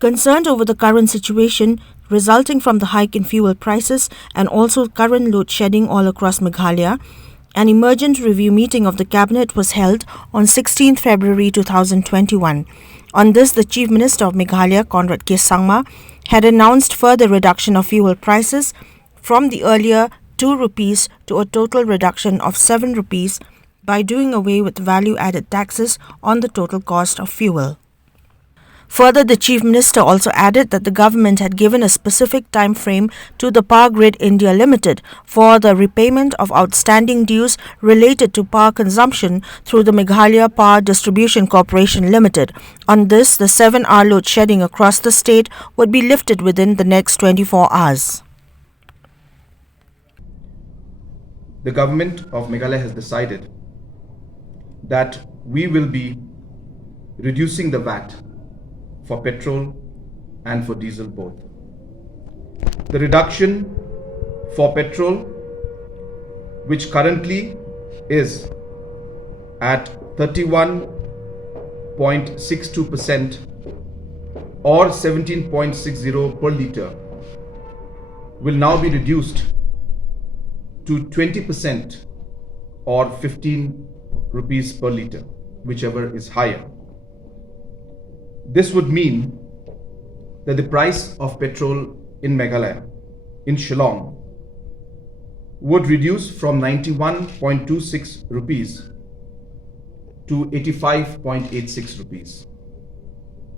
Concerned over the current situation resulting from the hike in fuel prices and also current load shedding all across Meghalaya, an emergent review meeting of the Cabinet was held on 16th February 2021. On this, the Chief Minister of Meghalaya, Conrad K. Sangma, had announced further reduction of fuel prices from the earlier 2 rupees to a total reduction of 7 rupees by doing away with value-added taxes on the total cost of fuel. Further, the Chief Minister also added that the government had given a specific time frame to the Power Grid India Limited for the repayment of outstanding dues related to power consumption through the Meghalaya Power Distribution Corporation Limited. On this, the 7-hour load shedding across the state would be lifted within the next 24 hours. The government of Meghalaya has decided that we will be reducing the VAT for petrol and for diesel both. The reduction for petrol, which currently is at 31.62% or 17.60 per litre, will now be reduced to 20% or 15 rupees per litre, whichever is higher. This would mean that the price of petrol in Meghalaya, in Shillong, would reduce from 91.26 rupees to 85.86 rupees,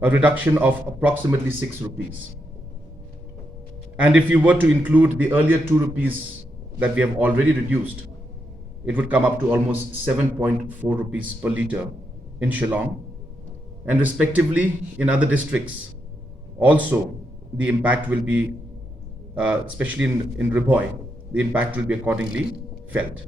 a reduction of approximately 6 rupees. And if you were to include the earlier 2 rupees that we have already reduced, it would come up to almost 7.4 rupees per litre in Shillong, and respectively in other districts. Also, the impact will be, especially in Ribhoy, the impact will be accordingly felt.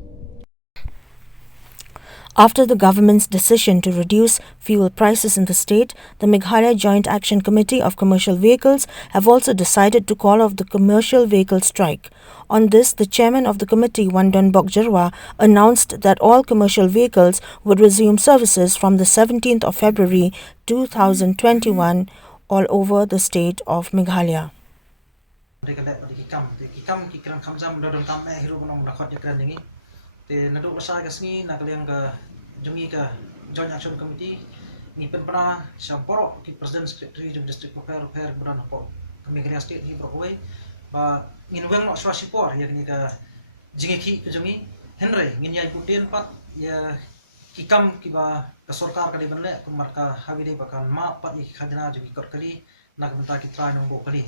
After the government's decision to reduce fuel prices in the state, the Meghalaya Joint Action Committee of Commercial Vehicles have also decided to call off the commercial vehicle strike. On this, the chairman of the committee, WANDONBOK JYRWA, announced that all commercial vehicles would resume services from the 17th of February 2021 all over the state of Meghalaya. Naduk besar kesini nak kalian ke jungi ke Joint Action Committee ni pernah samporo ki President Secretary Jum District Repair kemudian po kami kalian state ni berkuai ba nginweng nak swasi por ya ni ke jingi ki ke jungi Henry ngin yai putin pat ya kikam ki ba ke sarkar ka diban le kumar ka habide bakan ma pat i khadina jungi kot kali nak benta ki try nombok kali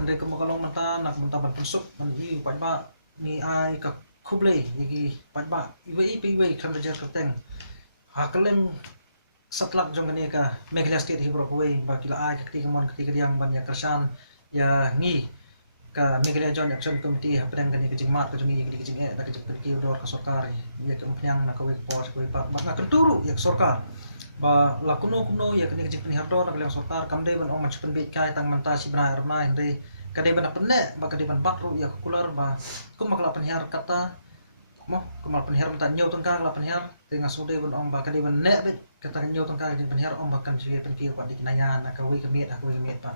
andai kemukalong menta nak benta ban pensuk man i pat ba ni ai ka Kublai, jadi pada ibu kan berjalan kerteng. Hakalem setelah jangka ni ke Meghalaya State hibro kuai, bakila ai ketika yang banyak kersan ya ni ke Meghalaya Joint Action Committee hapen kan ni kecing mat ke jungi di kecing nak kecing pergi dor ke sarkar ya ke empiang nak kuai pos kuai pak nak kenturu ya ke sarkar. Ba lakuno ya ke ni kecing penihar dor nak liang sarkar kamdai ban om macam penbek kai tang mantasi benar benar ini kadai ban penek ba kadai ban bakru ya kular ba ku makla penihar kata mo kumal penihar mata nyau tengkang la penihar tengah sode ban om ba kadai ban nek bet kata nyau tengkang di penihar om bakan sih penkir pa di kinaya nak kawai kemit aku kemit pa